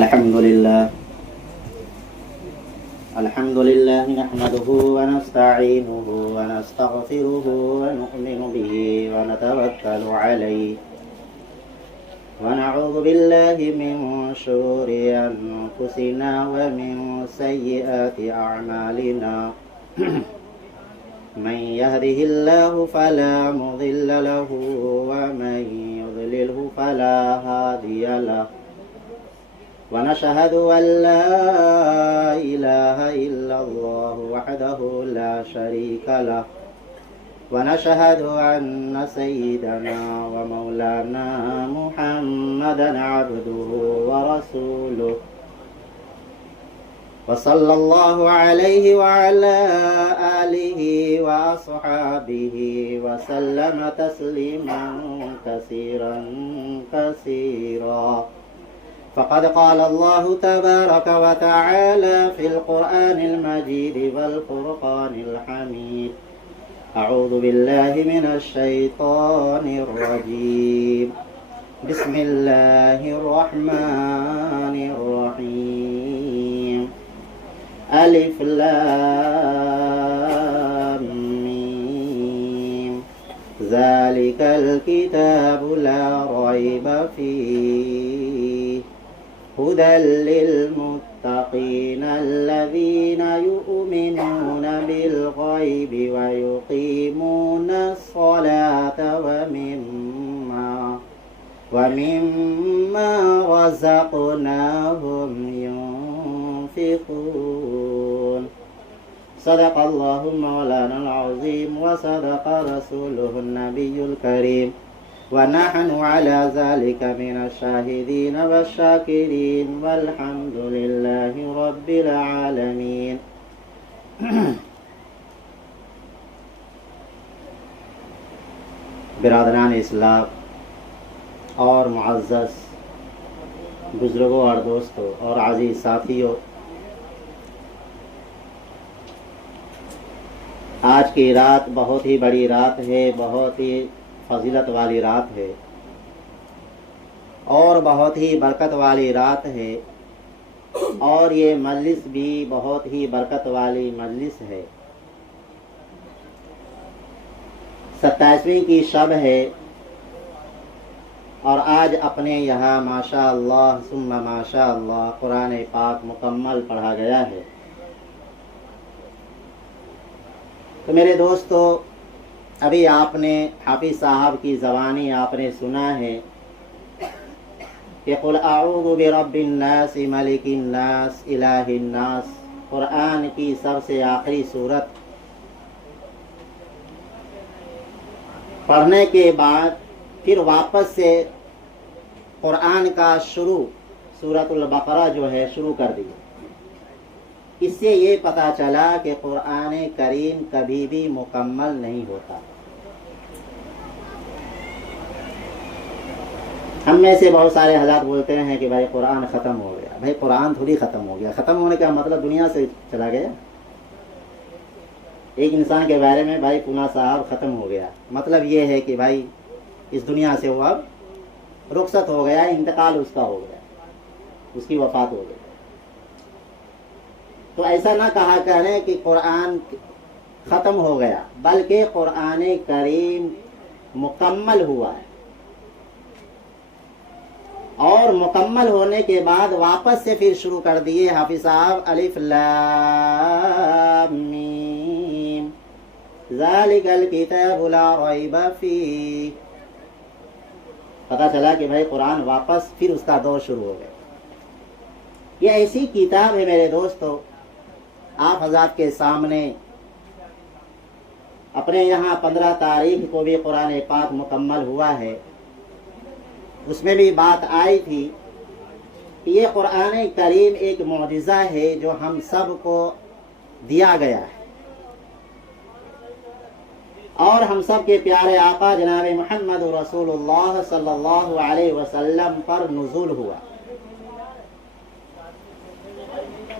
الحمد لله نحمده ونستعينه ونستغفره ونؤمن به ونتوكل عليه ونعوذ بالله من شرور أنفسنا ومن سيئات أعمالنا من يهده الله فلا مضل له ومن يضلله فلا هادي له ونشهد أن لا إله إلا الله وحده لا شريك له ونشهد أن سيدنا ومولانا محمدا عبده ورسوله وصلى الله عليه وعلى آله وأصحابه وسلم تسليما كثيرا كثيرا فقد قال الله تبارك وتعالى في القرآن المجيد والفرقان الحميد أعوذ بالله من الشيطان الرجيم بسم الله الرحمن الرحيم ألف لام ميم ذلك الكتاب لا ريب فيه هدى للمتقين الذين يؤمنون بالغيب ويقيمون الصلاة ومما رزقناهم ينفقون صدق الله مولانا العظيم وصدق رسوله النبي الكريم ونحن على ذلك من الشاهدين والشاكرين والحمد لله رب العالمين برادران اسلام اور معزز بزرگوں اور دوستوں اور عزیز ساتھیوں، آج کی رات بہت ہی بڑی رات ہے، بہت ہی فضیلت والی رات ہے اور بہت ہی برکت والی رات ہے، اور یہ مجلس بھی بہت ہی برکت والی مجلس ہے۔ 27ویں کی شب ہے اور آج اپنے یہاں ماشاء اللہ ثم ماشاء اللہ قرآن پاک مکمل پڑھا گیا ہے۔ تو میرے دوستو، ابھی آپ نے حافظ صاحب کی زبانی آپ نے سنا ہے کہ قل اعوذ برب الناس ملک الناس الہ الناس، قرآن کی سب سے آخری صورت پڑھنے کے بعد پھر واپس سے قرآن کا شروع سورۃ البقرہ جو ہے شروع کر دی۔ اس سے یہ پتہ چلا کہ قرآن کریم کبھی بھی مکمل نہیں ہوتا۔ ہم میں سے بہت سارے حضرات بولتے ہیں کہ بھائی قرآن ختم ہو گیا۔ بھائی قرآن تھوڑی ختم ہو گیا، ختم ہونے کا مطلب دنیا سے چلا گیا۔ ایک انسان کے بارے میں بھائی پونا صاحب ختم ہو گیا، مطلب یہ ہے کہ بھائی اس دنیا سے وہ اب رخصت ہو گیا، انتقال اس کا ہو گیا، اس کی وفات ہو گئی۔ تو ایسا نہ کہا کریں کہ قرآن ختم ہو گیا، بلکہ قرآن کریم مکمل ہوا ہے، اور مکمل ہونے کے بعد واپس سے پھر شروع کر دیے حافظ صاحب الف لام میم ذالک الکتاب لا ریب فیہ۔ پتہ چلا کہ بھائی قرآن واپس پھر اس کا دور شروع ہو گیا۔ یہ ایسی کتاب ہے میرے دوستو، آپ حضرات کے سامنے اپنے یہاں 15 تاریخ کو بھی قرآن پاک مکمل ہوا ہے۔ اس میں بھی بات آئی تھی کہ یہ قرآن کریم ایک معجزہ ہے جو ہم سب کو دیا گیا ہے، اور ہم سب کے پیارے آقا جناب محمد رسول اللہ صلی اللہ علیہ وسلم پر نزول ہوا۔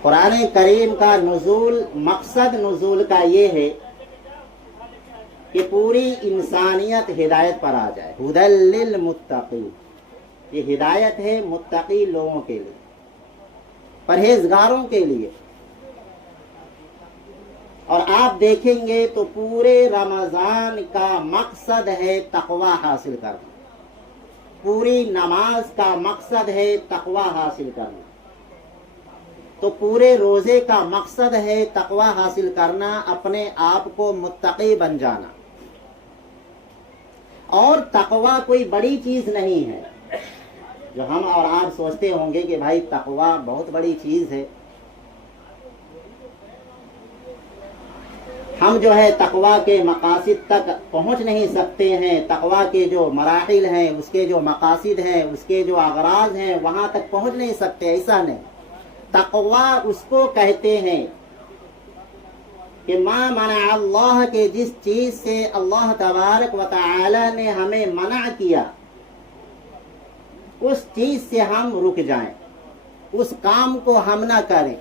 قرآن کریم کا نزول، مقصد نزول کا یہ ہے کہ پوری انسانیت ہدایت پر آ جائے۔ ہدی للمتقین، یہ ہدایت ہے متقی لوگوں کے لیے۔ پرہیزگاروں کے لیے. اور آپ دیکھیں گے تو پورے رمضان کا مقصد ہے تقوی حاصل کرنا. پوری نماز کا مقصد ہے تقوی حاصل کرنا. تو پورے روزے کا مقصد ہے تقوی حاصل کرنا، اپنے آپ کو متقی بن جانا. اور تقوی کوئی بڑی چیز نہیں ہے جو ہم اور آپ سوچتے ہوں گے کہ بھائی تقوی بہت بڑی چیز ہے. ہم جو ہے تقوی کے مقاصد تک پہنچ نہیں سکتے ہیں. تقوی کے جو مراحل ہیں، اس کے جو مقاصد ہیں، اس کے جو اغراض ہیں، وہاں تک پہنچ نہیں سکتے. ایسا نہیں. تقوی اس کو کہتے ہیں کہ ما منع اللہ، کے جس چیز سے اللہ تبارک و تعالی نے ہمیں منع کیا اس چیز سے ہم رک جائیں، اس کام کو ہم نہ کریں.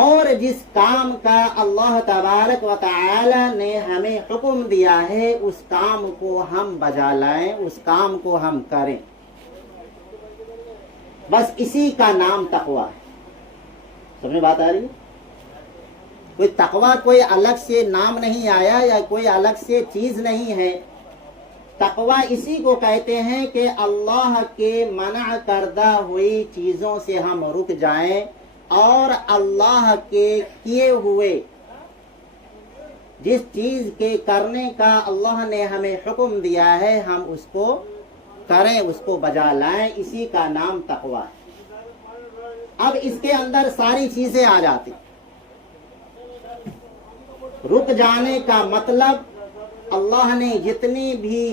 اور جس کام کا اللہ تبارک و تعالی نے ہمیں حکم دیا ہے اس کام کو ہم بجا لائیں، اس کام کو ہم کریں. بس اسی کا نام تقوی ہے. سمجھ میں بات آ رہی ہے؟ کوئی تقوی کوئی الگ سے نام نہیں آیا یا کوئی الگ سے چیز نہیں ہے. تقوی اسی کو کہتے ہیں کہ اللہ کے منع کردہ ہوئی چیزوں سے ہم رک جائیں اور اللہ کے کیے ہوئے جس چیز کے کرنے کا اللہ نے ہمیں حکم دیا ہے ہم اس کو کریں، اس کو بجا لائیں. اسی کا نام تقوی ہے. اب اس کے اندر ساری چیزیں آ جاتی. رک جانے کا مطلب اللہ نے جتنی بھی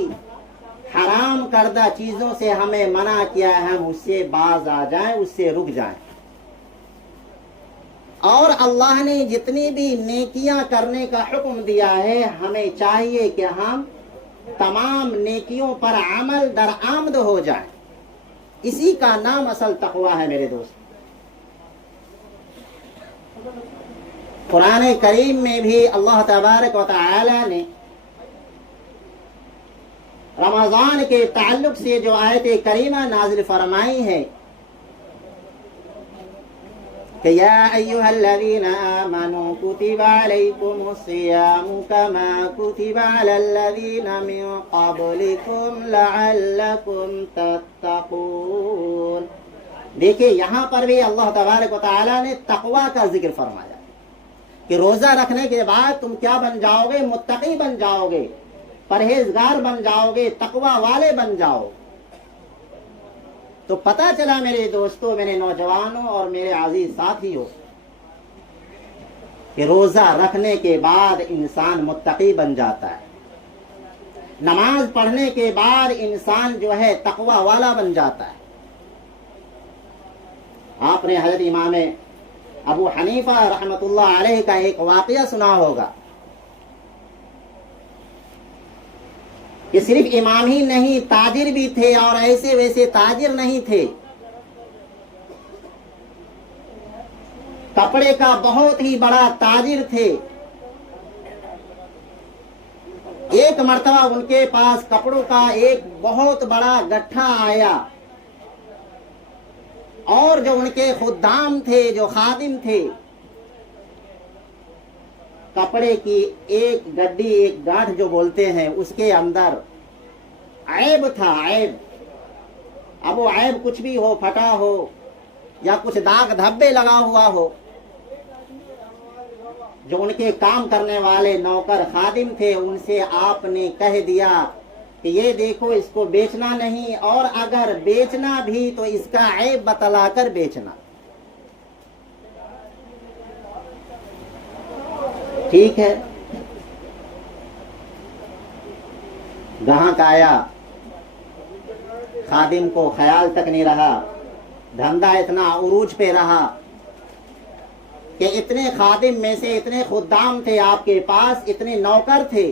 حرام کردہ چیزوں سے ہمیں منع کیا ہے ہم اس سے باز آ جائیں، اس سے رک جائیں. اور اللہ نے جتنی بھی نیکیاں کرنے کا حکم دیا ہے ہمیں چاہیے کہ ہم تمام نیکیوں پر عمل درآمد ہو جائیں. اسی کا نام اصل تقوی ہے میرے دوست. قرآن کریم میں بھی اللہ تبارک و تعالی نے رمضان کے تعلق سے جو آیت کریمہ نازل فرمائی ہے کہ یا ایھا الذین آمنوا کتب علیکم الصیام کما کتب علی الذین من قبلکم لعلکم تتقون. دیکھیں یہاں پر بھی اللہ تبارک و تعالی نے تقوی کا ذکر فرمایا کہ روزہ رکھنے کے بعد تم کیا بن جاؤ گے؟ متقی بن جاؤ گے، پرہیزگار بن جاؤ گے، تقوی والے بن جاؤ. تو پتہ چلا میرے دوستوں، میرے نوجوانوں اور میرے عزیز ساتھیوں کہ روزہ رکھنے کے بعد انسان متقی بن جاتا ہے. نماز پڑھنے کے بعد انسان جو ہے تقوی والا بن جاتا ہے. آپ نے حضرت امام ابو حنیفہ رحمۃ اللہ علیہ کا ایک واقعہ سنا ہوگا کہ صرف امام ہی نہیں تاجر بھی تھے اور ایسے ویسے تاجر نہیں تھے. کپڑے کا بہت ہی بڑا تاجر تھے. ایک مرتبہ ان کے پاس کپڑوں کا ایک بہت بڑا گٹھا آیا اور جو ان کے خدام تھے، جو خادم تھے، کپڑے کی ایک گڈی، ایک گاٹھ جو بولتے ہیں، اس کے اندر عیب تھا، عیب. اب وہ عیب کچھ بھی ہو، پھٹا ہو یا کچھ داغ دھبے لگا ہوا ہو. جو ان کے کام کرنے والے نوکر خادم تھے ان سے آپ نے کہہ دیا کہ یہ دیکھو اس کو بیچنا نہیں، اور اگر بیچنا بھی تو اس کا عیب بتلا کر بیچنا. ٹھیک ہے. گاہک آیا، خادم کو خیال تک نہیں رہا. دھندا اتنا عروج پہ رہا کہ اتنے خادم میں سے اتنے خدام تھے آپ کے پاس، اتنے نوکر تھے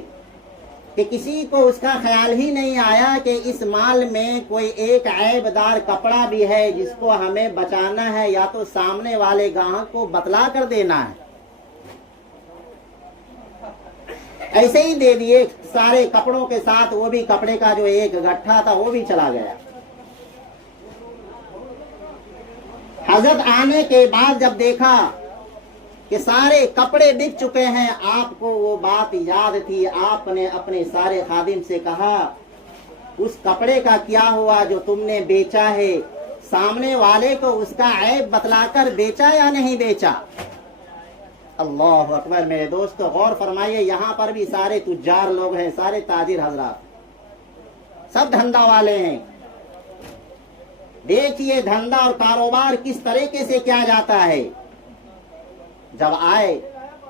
کہ کسی کو اس کا خیال ہی نہیں آیا کہ اس مال میں کوئی ایک عیب دار کپڑا بھی ہے جس کو ہمیں بچانا ہے یا تو سامنے والے گاہک کو بتلا کر دینا ہے. ایسے ہی دے دیے سارے کپڑوں کے ساتھ. وہ بھی کپڑے کا جو ایک گٹھا تھا وہ بھی چلا گیا. हजरत आने के बाद जब देखा कि सारे कपड़े बिक चुके हैं, आपको वो बात याद थी। आपने अपने सारे खादिम से कहा, उस कपड़े का क्या हुआ जो तुमने बेचा है? सामने वाले को उसका ऐब बतलाकर बेचा या नहीं बेचा? अल्लाह अकबर। मेरे दोस्तों गौर फरमाइए, यहाँ पर भी सारे तुज्जार लोग हैं, सारे ताजिर हजरात, सब धंधा वाले हैं। देखिए धंधा और कारोबार किस तरीके से किया जाता है। जब आए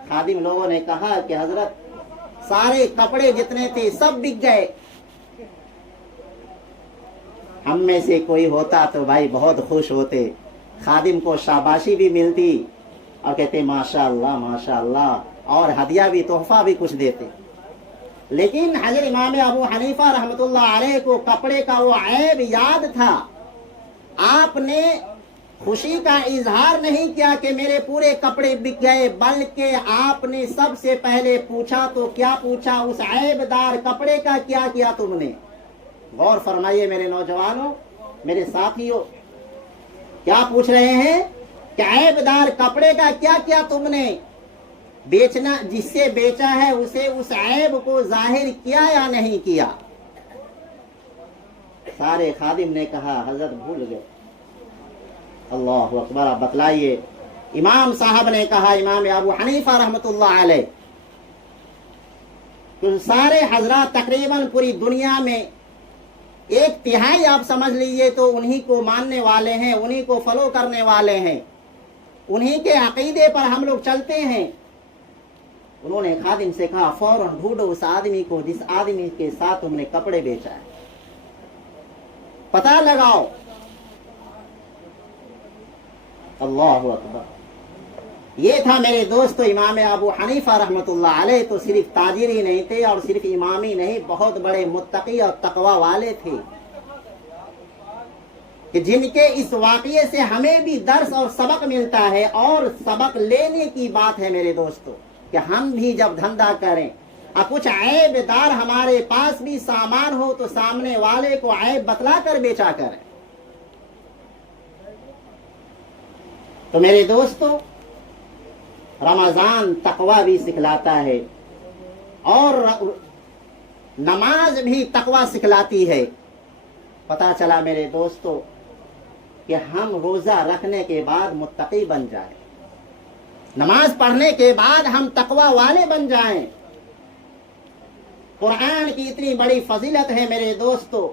खादिम लोगों ने कहा कि हजरत सारे कपड़े जितने थे सब बिक गए। हम में से कोई होता तो भाई बहुत खुश होते, खादिम को शाबाशी भी मिलती और कहते माशाअल्लाह माशाअल्लाह, और हदिया भी, तोहफा भी कुछ देते। लेकिन हजरत इमाम अबू हनीफा रहमतुल्लाह अलैह को कपड़े का वो ऐब याद था। आपने खुशी का इजहार नहीं किया कि मेरे पूरे कपड़े बिक गए, बल्कि आपने सबसे पहले पूछा तो क्या पूछा? उस ऐबदार कपड़े का क्या किया तुमने? गौर फरमाइए मेरे नौजवानों, मेरे साथियों, क्या पूछ रहे हैं कि ऐबदार कपड़े का क्या किया तुमने? बेचना, जिससे बेचा है उसे उस ऐब को जाहिर किया या नहीं किया? सारे खादिम ने कहा हजरत भूल गए। अल्लाह अकबर। आप बतलाइए। इमाम साहब ने कहा, इमाम अबू हनीफा रहमतुल्लाह अलैह, तो सारे हजरात तकरीबन पूरी दुनिया में 1/3 आप समझ लीजिए तो उन्हीं को मानने वाले हैं, उन्हीं को फॉलो करने वाले हैं, उन्हीं के अकीदे पर हम लोग चलते हैं। उन्होंने खादिम से कहा फौरन ढूंढो उस आदमी को जिस आदमी के साथ तुमने कपड़े बेचा है, पता लगाओ। अल्लाह अकबर। ये था मेरे दोस्तों इमाम अबू हनीफा रहमतुल्लाह अलैह। तो सिर्फ ताजिर ही नहीं थे और सिर्फ इमाम ही नहीं, बहुत बड़े मुत्तकी और तकवा वाले थे, कि जिनके इस वाक़ये से हमें भी दर्स और सबक मिलता है। और सबक लेने की बात है मेरे दोस्तों, कि हम भी जब धंधा करें और कुछ ऐबदार हमारे पास भी सामान हो तो सामने वाले को ऐब बतला कर बेचा करें। तो मेरे दोस्तों रमजान तकवा भी सिखलाता है और नमाज भी तकवा सिखलाती है। पता चला मेरे दोस्तों कि हम रोजा रखने के बाद मुत्तकी बन जाएं, नमाज पढ़ने के बाद हम तकवा वाले बन जाएं। कुरान की इतनी बड़ी फजीलत है मेरे दोस्तों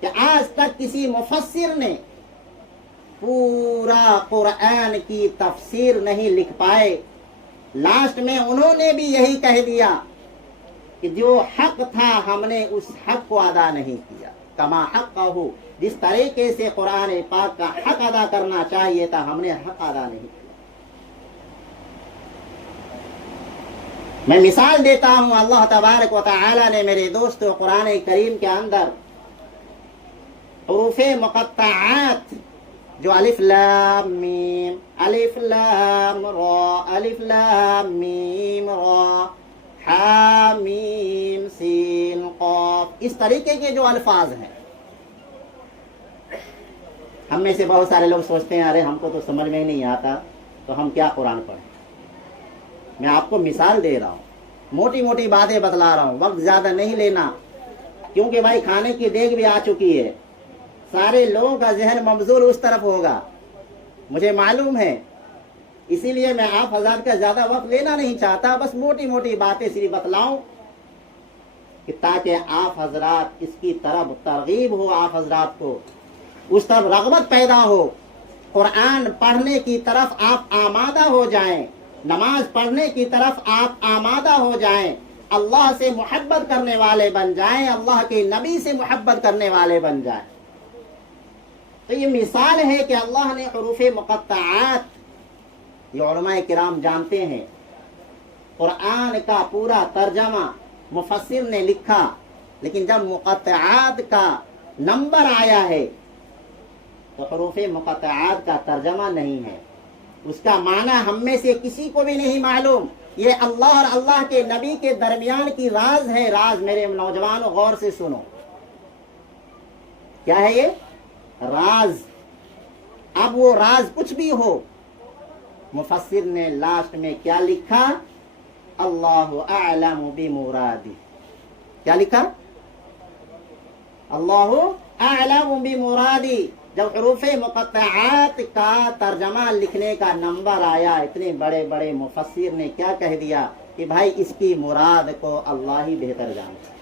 कि आज तक किसी मुफस्सिर ने पूरा कुरान की तफसीर नहीं लिख पाए। लास्ट में उन्होंने भी यही कह दिया कि जो हक था हमने उस हक को अदा नहीं किया। कमा हक कहू, जिस तरीके से कुरान पाक का हक अदा करना चाहिए था हमने हक अदा नहीं किया। मैं मिसाल देता हूं, अल्लाह तबारक व तआला ने मेरे दोस्तों कुरान करीम के अंदर हुरूफ़े मुक़त्तआत जो अलिफ लाम मीम, अलिफ लाम रा, अलिफ लाम मीम रा, हा मीम सीन क़ाफ, इस तरीके के जो अल्फाज हैं, हम में से बहुत सारे लोग सोचते हैं अरे हमको तो समझ में ही नहीं आता तो हम क्या कुरान पढ़ें। मैं आपको मिसाल दे रहा हूँ, मोटी मोटी बातें बतला रहा हूँ, वक्त ज्यादा नहीं लेना, क्योंकि भाई खाने की देग भी आ चुकी है, सारे लोगों का जहन मबजूल उस तरफ होगा, मुझे मालूम है। इसीलिए मैं आप हजरात का ज्यादा वक्त लेना नहीं चाहता, बस मोटी मोटी बातें सिर्फ बतलाऊं कि ताकि आप हजरात इसकी तरफ तरगीब हो, आप हजरात को उस तरफ रग़बत पैदा हो, कुरान पढ़ने की तरफ आप आमादा हो जाएं, नमाज पढ़ने की तरफ आप आमादा हो जाएं, अल्लाह से मोहब्बत करने वाले बन जाएं, अल्लाह के नबी से मोहब्बत करने वाले बन जाएं। तो ये मिसाल है कि अल्लाह ने हुरूफ़े मुक़त्तआत, ये उलमाए किराम जानते हैं, कुरान का पूरा तर्जमा मुफस्सिर ने लिखा, लेकिन जब मुक़त्तआत का नंबर आया है तो हुरूफ़े मुक़त्तआत का तर्जमा नहीं है, उसका माना हम में से किसी को भी नहीं मालूम। ये अल्लाह और अल्लाह के नबी के दरमियान की राज है, राज। मेरे नौजवानों गौर से सुनो, क्या है ये राज? अब वो राज कुछ भी हो, मुफस्सिर ने लास्ट में क्या लिखा? अल्लाहु अअलमु बिमुरादी। क्या लिखा? अल्लाहु अअलमु बिमुरादी। जब हुरूफ़े मुक़त्तआत का तर्जमा लिखने का नंबर आया, इतने बड़े बड़े मुफस्सिर ने क्या कह दिया कि भाई इसकी मुराद को अल्लाह ही बेहतर जानता है।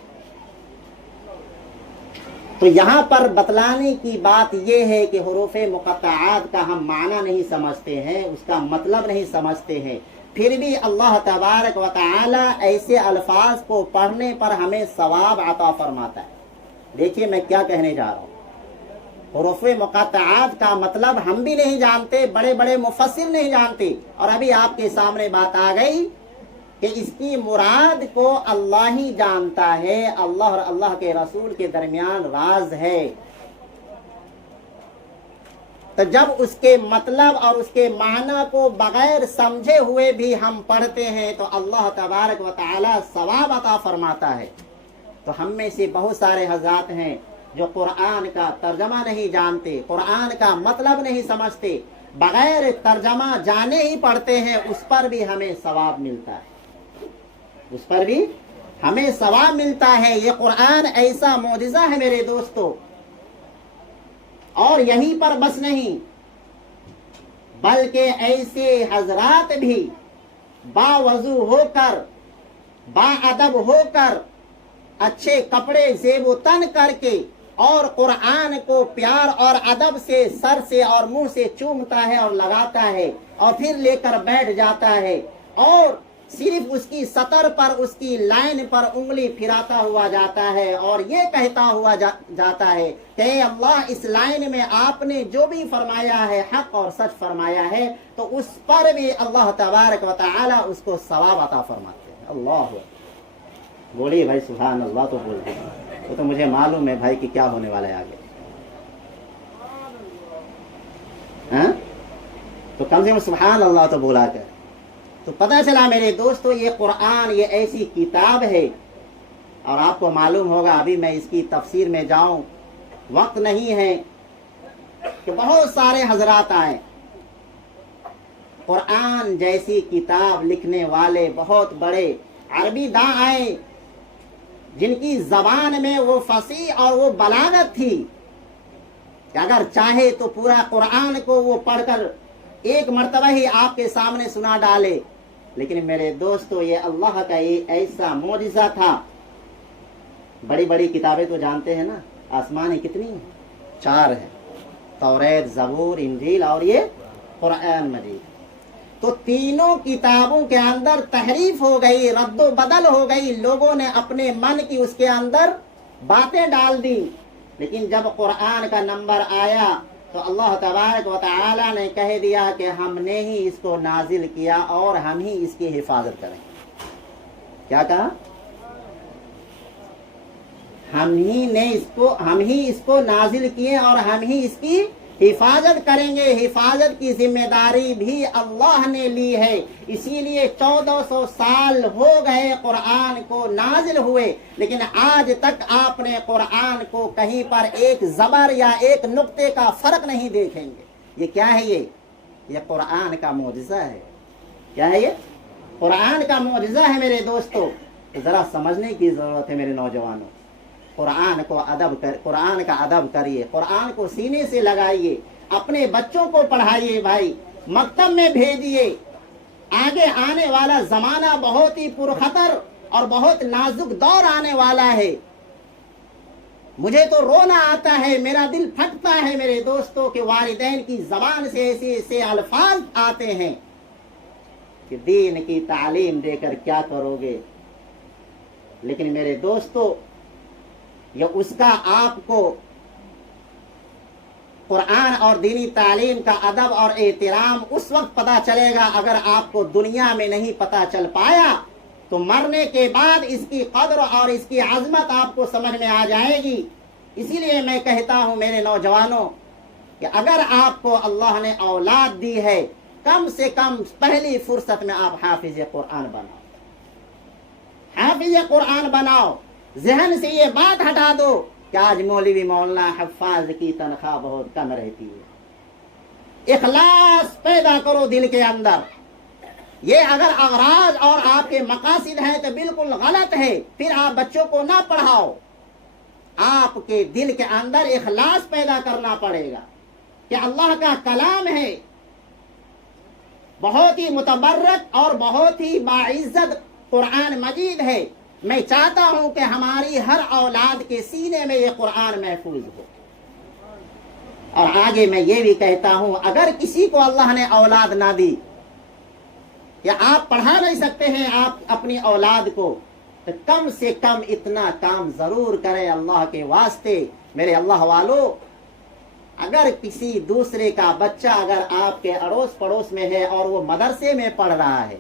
तो यहाँ पर बतलाने की बात यह है कि हुरूफ़े मुक़त्तआत का हम माना नहीं समझते हैं, उसका मतलब नहीं समझते हैं, फिर भी अल्लाह तबारक व तआला ऐसे अल्फाज को पढ़ने पर हमें सवाब अता फरमाता है। देखिए मैं क्या कहने जा रहा हूँ। हुरूफ़े मुक़त्तआत का मतलब हम भी नहीं जानते, बड़े बड़े मुफस्सिर नहीं जानते, और अभी आपके सामने बात आ गई कि इसकी मुराद को अल्लाह ही जानता है। अल्लाह और अल्लाह के रसूल के दरमियान राज है। तो जब उसके मतलब और उसके माना को बगैर समझे हुए भी हम पढ़ते हैं तो अल्लाह तबारक व तआला सवाब अता फरमाता है। तो हम में से बहुत सारे हज़रात हैं जो कुरान का तर्जमा नहीं जानते, कुरान का मतलब नहीं समझते, बगैर तर्जमा जाने ही पढ़ते हैं, उस पर भी हमें सवाब मिलता है, उस पर भी हमें सवाब मिलता है। ये कुरान ऐसा मौजिज़ा है मेरे दोस्तों। और यहीं पर बस नहीं, बल्कि ऐसे हजरात भी बावजू होकर, बाअदब होकर, अच्छे कपड़े ज़ेबो तन करके और कुरान को प्यार और अदब से सर से और मुंह से चूमता है और लगाता है और फिर लेकर बैठ जाता है और सिर्फ उसकी सतर पर, उसकी लाइन पर उंगली फिराता हुआ जाता है और ये कहता हुआ जाता है कि अल्लाह, इस लाइन में आपने जो भी फरमाया है हक और सच फरमाया है, तो उस पर भी अल्लाह तबारक व तआला उसको सवाब अता फरमाते हैं। अल्लाह, बोलिए भाई सुभान अल्लाह। तो बोल वो तो मुझे मालूम है भाई कि क्या होने वाला है आगे। हाँ? तो कम से कम सुभान अल्लाह तो बोला कर। तो पता चला मेरे दोस्तों, ये कुरान ये ऐसी किताब है, और आपको मालूम होगा, अभी मैं इसकी तफसीर में जाऊं वक्त नहीं है, कि बहुत सारे हजरात आए, कुरान जैसी किताब लिखने वाले बहुत बड़े अरबी दा आए, जिनकी जबान में वो फसी और वो बलागत थी कि अगर चाहे तो पूरा कुरान को वो पढ़कर एक मर्तबा ही आपके सामने सुना डाले। लेकिन मेरे दोस्तों, ये अल्लाह का ये ऐसा मौजिज़ा था। बड़ी बड़ी किताबें तो जानते हैं ना, आसमानी कितनी है? 4 है, तौरात, ज़बूर, इंजील और ये कुरान मजीद। तो तीनों किताबों के अंदर तहरीफ हो गई, रद्दो बदल हो गई, लोगों ने अपने मन की उसके अंदर बातें डाल दी। लेकिन जब कुरान का नंबर आया तो अल्लाह तबारक व तआला ने कह दिया कि हमने ही इसको नाजिल किया और हम ही इसकी हिफाजत करेंगे। क्या कहा? हम ही इसको नाजिल किए और हम ही इसकी हिफाजत करेंगे। हिफाजत की जिम्मेदारी भी अल्लाह ने ली है। इसीलिए 1400 साल हो गए कुरान को नाजिल हुए, लेकिन आज तक आपने कुरान को कहीं पर एक ज़बर या एक नुक्ते का फर्क नहीं देखेंगे। ये क्या है? ये कुरान का मौजिज़ा है। क्या है ये? कुरान का मौजिज़ा है मेरे दोस्तों। जरा समझने की जरूरत है मेरे नौजवानों। कुरान का अदब करिए, कुरान को सीने से लगाइए, अपने बच्चों को पढ़ाइए भाई, मकतब में भेजिए। आगे आने वाला जमाना बहुत ही पुरखतर और बहुत नाजुक दौर आने वाला है। मुझे तो रोना आता है, मेरा दिल फटता है मेरे दोस्तों के वालिदैन की जबान से ऐसे अल्फाज आते हैं कि दीन की तालीम देकर क्या करोगे। लेकिन मेरे दोस्तों, ये उसका आपको कुरान और दीनी तालीम का अदब और एहतराम उस वक्त पता चलेगा अगर आपको दुनिया में नहीं पता चल पाया तो मरने के बाद इसकी कदर और इसकी अजमत आपको समझ में आ जाएगी। इसीलिए मैं कहता हूं मेरे नौजवानों कि अगर आपको अल्लाह ने औलाद दी है, कम से कम पहली फुर्सत में आप हाफिज कुरान बनाओ, हाफिज कुरान बनाओ। जहन से ये बात हटा दो कि आज मौलवी मौलाना हफ्फाज की तनख्वाह बहुत कम रहती है। इखलास पैदा करो दिल के अंदर। ये अगर अगराज और आपके मकासिद हैं तो बिल्कुल गलत है, फिर आप बच्चों को ना पढ़ाओ। आपके दिल के अंदर इखलास पैदा करना पड़ेगा कि अल्लाह का कलाम है, बहुत ही मुतबर्रक और बहुत ही बाइज्जत कुरान मजीद है। मैं चाहता हूं कि हमारी हर औलाद के सीने में ये कुरान महफूज हो। और आगे मैं ये भी कहता हूं, अगर किसी को अल्लाह ने औलाद ना दी या आप पढ़ा नहीं सकते हैं आप अपनी औलाद को, तो कम से कम इतना काम जरूर करें अल्लाह के वास्ते। मेरे अल्लाह वालों, अगर किसी दूसरे का बच्चा अगर आपके अड़ोस पड़ोस में है और वो मदरसे में पढ़ रहा है,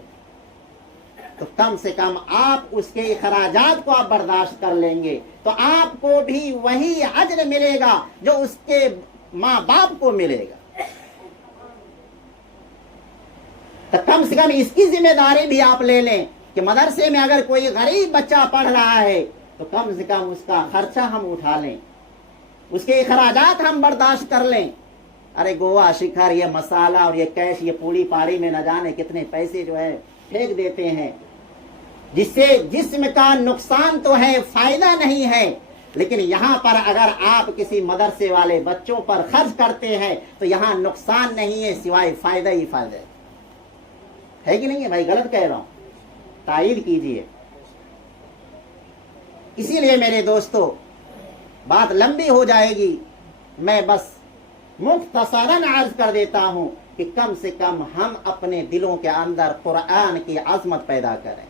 तो कम से कम आप उसके खराजात को आप बर्दाश्त कर लेंगे तो आपको भी वही अज्र मिलेगा जो उसके माँ बाप को मिलेगा। तो कम से कम इसकी जिम्मेदारी भी आप ले लें कि मदरसे में अगर कोई गरीब बच्चा पढ़ रहा है तो कम से कम उसका खर्चा हम उठा लें, उसके खराजात हम बर्दाश्त कर लें। अरे गोवा शिखर, ये मसाला और ये कैश, ये पूड़ी पाड़ी में न जाने कितने पैसे जो है फेंक देते हैं, जिससे जिस्म का नुकसान तो है, फायदा नहीं है। लेकिन यहाँ पर अगर आप किसी मदरसे वाले बच्चों पर खर्च करते हैं तो यहाँ नुकसान नहीं है, सिवाय फायदा ही फायदा है कि नहीं है भाई? गलत कह रहा हूं, तायीद कीजिए। इसीलिए मेरे दोस्तों, बात लंबी हो जाएगी, मैं बस मुख्तसरन अर्ज कर देता हूं कि कम से कम हम अपने दिलों के अंदर कुरान की अजमत पैदा करें।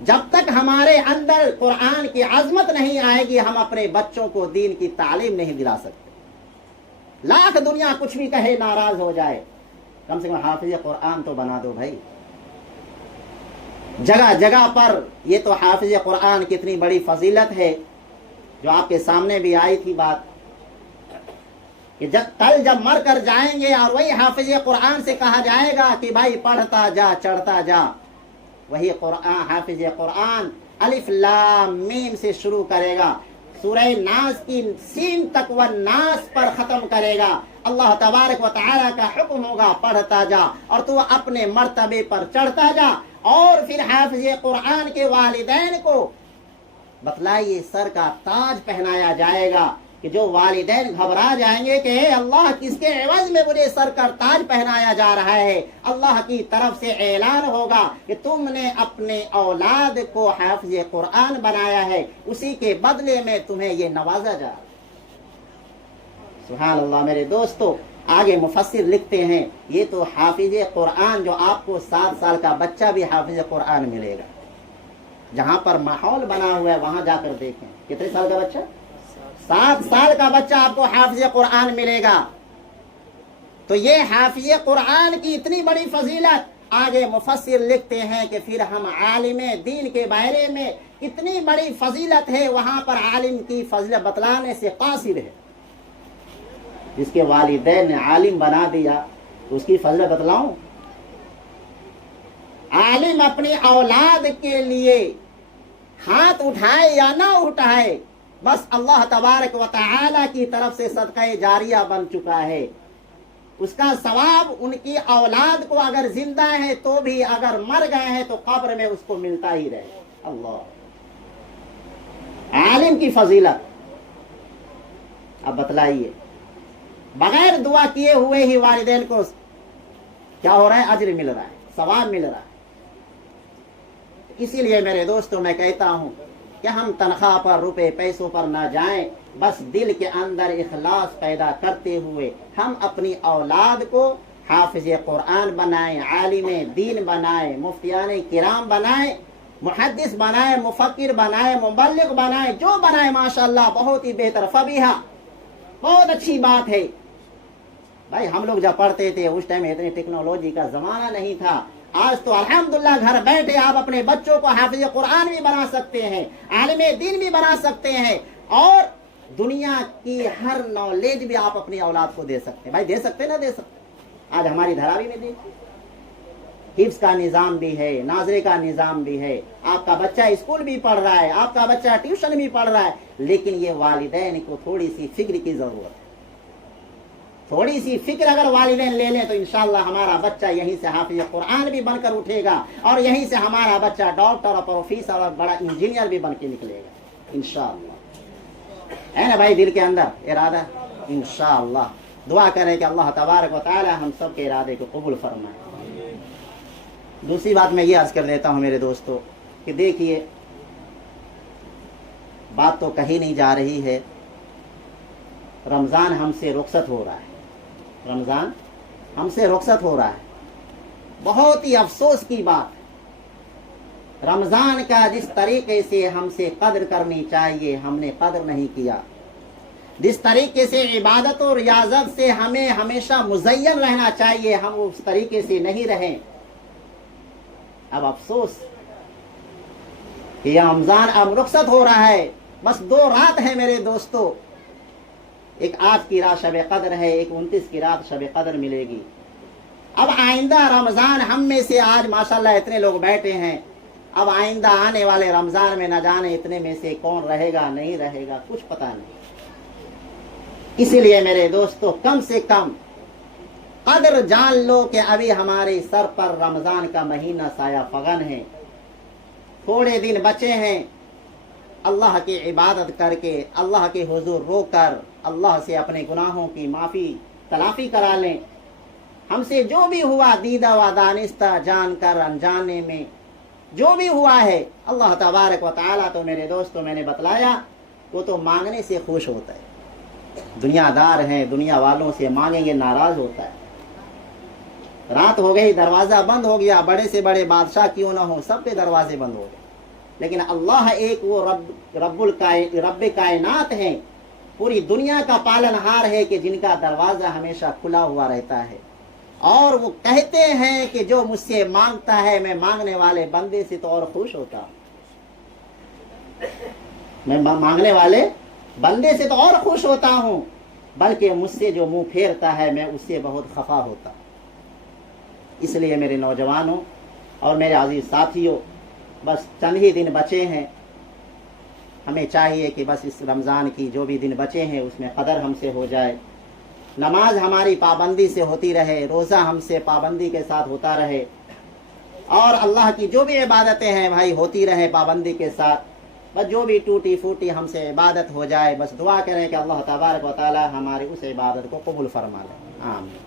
जब तक हमारे अंदर कुरान की अजमत नहीं आएगी, हम अपने बच्चों को दीन की तालीम नहीं दिला सकते। लाख दुनिया कुछ भी कहे, नाराज हो जाए, कम से कम हाफिज कुरान तो बना दो भाई। जगह जगह पर ये तो हाफिज कुरान कितनी बड़ी फजीलत है, जो आपके सामने भी आई थी बात कि जब मर कर जाएंगे और वही हाफिज कुरान से कहा जाएगा कि भाई पढ़ता जा, चढ़ता जा, वही कुरान हाफिज कुरान अलिफ लाम मीम से शुरू करेगा, सूरह नास की सीन तक वह नास पर खत्म करेगा। अल्लाह तबारक व तआला का हुक्म होगा पढ़ता जा और तू अपने मर्तबे पर चढ़ता जा। और फिर हाफिज कुरान के वालिदैन को बतलाइए, सर का ताज पहनाया जाएगा कि जो वालिदैन घबरा जाएंगे कि अल्लाह किसके एवज में मुझे सर का ताज पहनाया जा रहा है, अल्लाह की तरफ से ऐलान होगा कि तुमने अपने औलाद को हाफिज कुरान बनाया है, उसी के बदले में तुम्हें ये नवाजा जा। सुभान अल्लाह। मेरे दोस्तों, आगे मुफस्सिर लिखते हैं, ये तो हाफिज कुरान जो आपको 7 साल का बच्चा भी हाफिज कुरान मिलेगा। जहां पर माहौल बना हुआ है वहां जाकर देखें, कितने साल का बच्चा? 7 साल का बच्चा आपको हाफिज कुरान मिलेगा। तो ये हाफिज कुरान की इतनी बड़ी फजीलत, आगे मुफस्सिर लिखते हैं कि फिर हम आलिम दीन के बारे में इतनी बड़ी फजीलत है, वहां पर आलिम की फजीलत बतलाने से कासिर है। जिसके वालिदैन ने आलिम बना दिया तो उसकी फजीलत बतलाऊं? आलिम अपनी औलाद के लिए हाथ उठाए या ना उठाए, बस अल्लाह तबारक व तआला की तरफ से सदका जारिया बन चुका है। उसका सवाब उनकी औलाद को अगर जिंदा है तो भी, अगर मर गए हैं तो कब्र में उसको मिलता ही रहे। अल्लाह, आलिम की फजीलत। अब बतलाइए, बगैर दुआ किए हुए ही वालिदैन को क्या हो रहा है? अज्र मिल रहा है, सवाब मिल रहा है। इसीलिए मेरे दोस्तों, मैं कहता हूं कि हम तनख्वाह पर, रुपए पैसों पर ना जाएं, बस दिल के अंदर इखलास पैदा करते हुए हम अपनी औलाद को हाफिज कुरान बनाएं, आलिम दीन बनाएं, मुफ्तियान किराम बनाएं, मुहद्दिस बनाएं, मुफक्किर बनाएं, मुबल्लिग बनाएं, जो बनाएं माशाअल्लाह बहुत ही बेहतर, फबीहा, बहुत अच्छी बात है। भाई हम लोग जब पढ़ते थे उस टाइम इतनी टेक्नोलॉजी का जमाना नहीं था। आज तो अल्हम्दुलिल्लाह घर बैठे आप अपने बच्चों को हाफिज कुरान भी बना सकते हैं, आलिम दीन भी बना सकते हैं, और दुनिया की हर नॉलेज भी आप अपनी औलाद को दे सकते हैं। भाई दे सकते ना दे सकते? आज हमारी धरावी में देखिए, हिफ्ज का निजाम भी है, नाजरे का निजाम भी है, आपका बच्चा स्कूल भी पढ़ रहा है, आपका बच्चा ट्यूशन भी पढ़ रहा है, लेकिन ये वालिदैन को थोड़ी सी फिक्र की जरूरत है। थोड़ी सी फिक्र अगर वालिदैन ले लें तो इंशाअल्लाह हमारा बच्चा यहीं से हाफिज कुरान भी बनकर उठेगा और यहीं से हमारा बच्चा डॉक्टर और प्रोफेसर और बड़ा इंजीनियर भी बन के निकलेगा इंशाअल्लाह। है ना भाई दिल के अंदर इरादा? इंशाअल्लाह दुआ करें कि अल्लाह तबारक व तआला हम सब के इरादे को कबूल फरमाए। दूसरी बात मैं ये अर्ज कर देता हूँ मेरे दोस्तों कि देखिए, बात तो कही नहीं जा रही है, रमज़ान हमसे रुखसत हो रहा है, रमज़ान हमसे रुखसत हो रहा है। बहुत ही अफसोस की बात, रमज़ान का जिस तरीके से हमसे कदर करनी चाहिए हमने कदर नहीं किया। जिस तरीके से इबादत और रियाजत से हमें हमेशा मुज़य्यन रहना चाहिए हम उस तरीके से नहीं रहें। अब अफसोस कि रमज़ान अब रुखसत हो रहा है, बस 2 रात है मेरे दोस्तों, एक आज की रात शब कदर है, एक 29 की रात शब कदर मिलेगी। अब आइंदा रमज़ान हम में से आज माशाल्लाह इतने लोग बैठे हैं, अब आइंदा आने वाले रमज़ान में न जाने इतने में से कौन रहेगा नहीं रहेगा कुछ पता नहीं। इसीलिए मेरे दोस्तों कम से कम कदर जान लो कि अभी हमारे सर पर रमज़ान का महीना साया फगन है, थोड़े दिन बचे हैं। अल्लाह की इबादत करके अल्लाह के हुजूर रोकर अल्लाह से अपने गुनाहों की माफ़ी तलाफ़ी करा लें। हमसे जो भी हुआ दीदा व दानिस्ता जानकर अनजाने में जो भी हुआ है, अल्लाह तबारक व तआला तो मेरे दोस्तों मैंने बतलाया वो तो मांगने से खुश होता है। दुनियादार हैं, दुनिया वालों से मांगेंगे नाराज होता है। रात हो गई, दरवाज़ा बंद हो गया, बड़े से बड़े बादशाह क्यों ना हो सबके दरवाजे बंद हो गए, लेकिन अल्लाह एक वो रब कायनात है, पूरी दुनिया का पालनहार है कि जिनका दरवाज़ा हमेशा खुला हुआ रहता है। और वो कहते हैं कि जो मुझसे मांगता है मैं मांगने वाले बंदे से तो और खुश होता हूँ, मैं मांगने वाले बंदे से तो और खुश होता हूँ, बल्कि मुझसे जो मुंह फेरता है मैं उससे बहुत खफा होता हूँ। इसलिए मेरे नौजवानों और मेरे अजीज साथियों, बस चंद ही दिन बचे हैं, हमें चाहिए कि बस इस रमज़ान की जो भी दिन बचे हैं उसमें कदर हमसे हो जाए, नमाज हमारी पाबंदी से होती रहे, रोज़ा हमसे पाबंदी के साथ होता रहे, और अल्लाह की जो भी इबादतें हैं भाई होती रहे पाबंदी के साथ। बस जो भी टूटी फूटी हमसे इबादत हो जाए, बस दुआ करें कि अल्लाह तबारक व तआला हमारी उस इबादत को कबूल फरमा ले। आमीन।